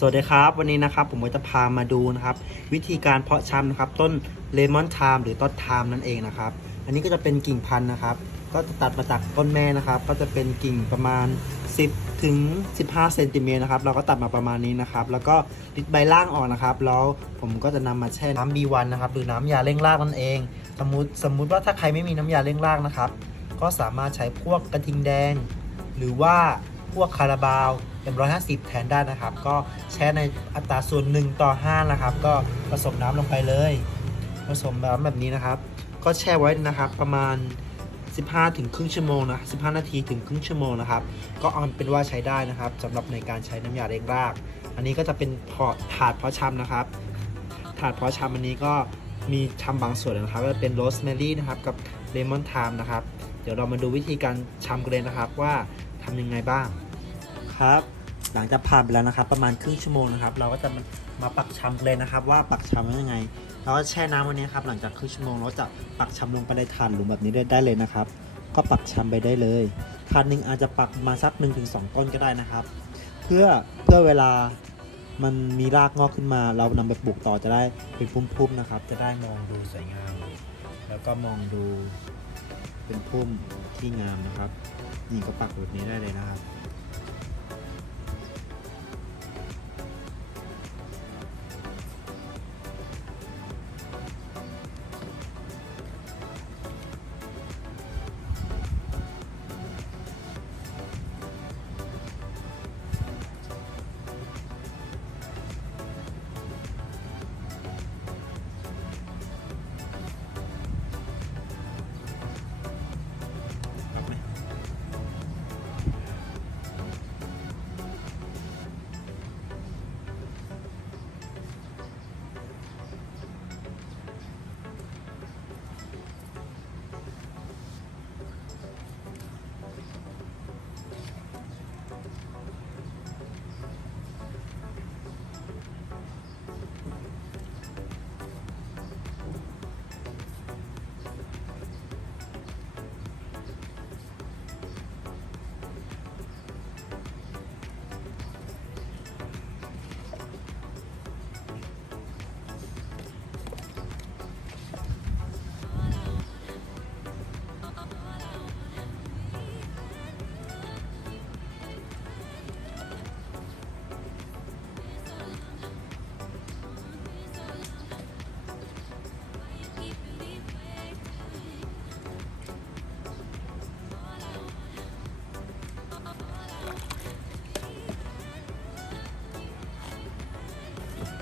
สวัสดีครับวันนี้นะครับผมจะพามาดูนะครับ วิธีการเพาะชำนะครับต้นเลมอนไทม์หรือต้นไทม์นั่นเองนะครับ อันนี้ก็จะเป็นกิ่งพันธุ์นะครับ ก็จะตัดมาจากต้นแม่นะครับ ก็จะเป็นกิ่งประมาณ 10ถึง15เซนติเมตรนะครับเราก็ตัดมาประมาณนี้นะครับ แล้วก็ดิดใบล่างออกนะครับแล้วผมก็จะนำมาแช่น้ำ B1 นะครับหรือน้ำยาเร่งรากนั่นเอง สมมติสมมุติว่าถ้าใครไม่มีน้ำยาเร่งรากนะครับ ก็สามารถใช้พวกกระทิงแดง หรือว่า พวกคาราบาวเอ็มร้อยห้าสิบแทนได้นะครับ ก็แช่ในอัตราส่วน1ต่อ5นะครับ ก็ผสมน้ำลงไปเลย ผสมน้ำแบบนี้นะครับ ก็แช่ไว้นะครับประมาณ 15 ถึงครึ่งชั่วโมงนะ15 นาทีถึงครึ่งชั่วโมงนะครับ ก็เอาเป็นว่าใช้ได้นะครับสำหรับในการใช้น้ำยาเร่งราก อันนี้ก็จะเป็นพอถาดเพาะชำนะครับ ถาดเพาะชำอันนี้ก็มีชำบางส่วนนะครับก็จะเป็นโรสแมรี่นะครับกับเลมอนไทม์นะครับ เดี๋ยวเรามาดูวิธีการชำกันเลยนะครับว่า ทำยังไงบ้างครับ หลังจากผ่านไปแล้วนะครับ ประมาณครึ่งชั่วโมงนะครับ เราก็จะมามาปักชำกันเลยนะครับ ว่าปักชำว่ายังไงเราก็แช่น้ำวันนี้ครับหลังจากครึ่งชั่วโมงเราจะปักชำลงไปในถาดหลุมแบบนี้ได้ไดเลยนะครับ ก็ปักชำไปได้เลยถาดหนึ่งอาจจะปักมาสัก1นถึงสต้นก็ได้นะครับ เพื่อเพื่อเวลามันมีรากงอกขึ้นมา เรานำไปปลูกต่อจะได้เป็นพุ่มๆนะครับ จะได้มองดูสวยงาม แล้วก็มองดูเป็นพุ่มที่งามนะครับ นี่ก็ปักแบบนี้ได้เลยนะครับ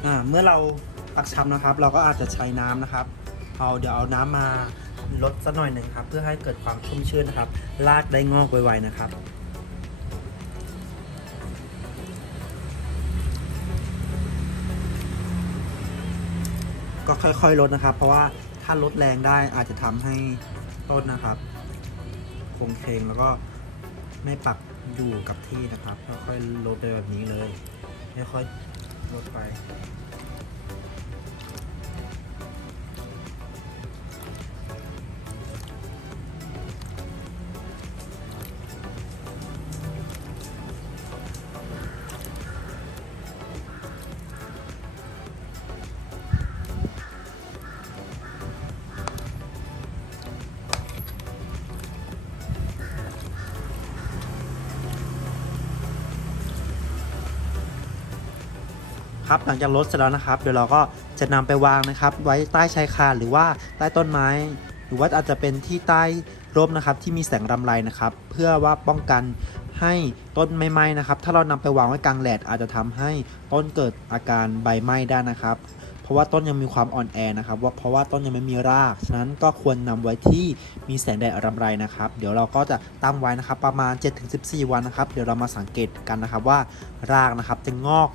อ่าเมื่อเราปักชำนะครับ เราก็อาจจะใช้น้ำนะครับเอาเดี๋ยวเอาน้ำมาลดสักหน่อยหนึ่งครับ เพื่อให้เกิดความชุ่มชื้นนะครับรากได้งอกไวๆนะครับก็ค่อยๆลดนะครับ เพราะว่าถ้าลดแรงได้อาจจะทำให้ต้นนะครับคงเคงแล้วก็ไม่ปักอยู่กับที่นะครับค่อยๆลดไปแบบนี้เลยค่อยๆ ลดไป ครับหลังจากลดเสร็จแล้วนะครับ เดี๋ยวเราก็จะนำไปวางนะครับ ไว้ใต้ชายคาหรือว่าใต้ต้นไม้ หรือว่าอาจจะเป็นที่ใต้ร่มนะครับที่มีแสงรำไรนะครับ เพื่อว่าป้องกันให้ต้นไม่ไหม้นะครับ ถ้าเรานำไปวางไว้กลางแดดอาจจะทำให้ต้นเกิดอาการใบไหม้ได้นะครับ เพราะว่าต้นยังมีความอ่อนแอนะครับว่าเพราะว่าต้นยังไม่มีราก ฉะนั้นก็ควรนำไว้ที่มีแสงแดดรำไรนะครับ เดี๋ยวเราก็จะตั้งไว้นะครับ ประมาณ 7-14 วันนะครับ เดี๋ยวเรามาสังเกตกันนะครับว่ารากนะครับจะงอกเยอะ